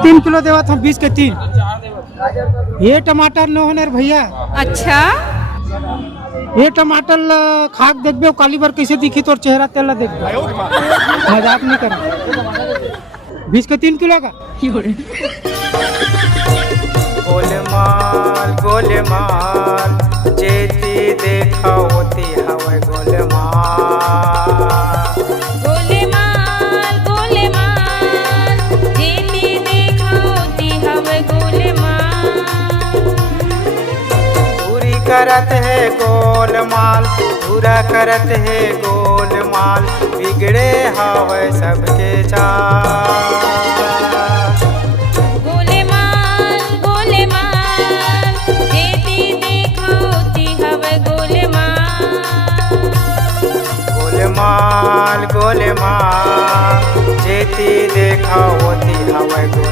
3 kilo देवा था 20 के 3। ये टमाटर न होने रे भैया। अच्छा ये टमाटर खाक देखबे काली बार कैसे दिखी तोर चेहरा तेला देख मजाक नहीं कर 20 के 3 किलो का। गोलमाल गोलमाल जेती देखा होती हवे गोलमाल। गोलेमाल गोलेमाल जेती देखा होती हवे गोलेमाल। पूरी करत है गोलमाल पूरा करत है गोलमाल बिगड़े हवे सबके चाल। गोलेमाल गोलेमाल जेती देखा होती हवे गोलेमाल। गोलमाल गोलमाल जेती देखा होती हवे गोलमाल।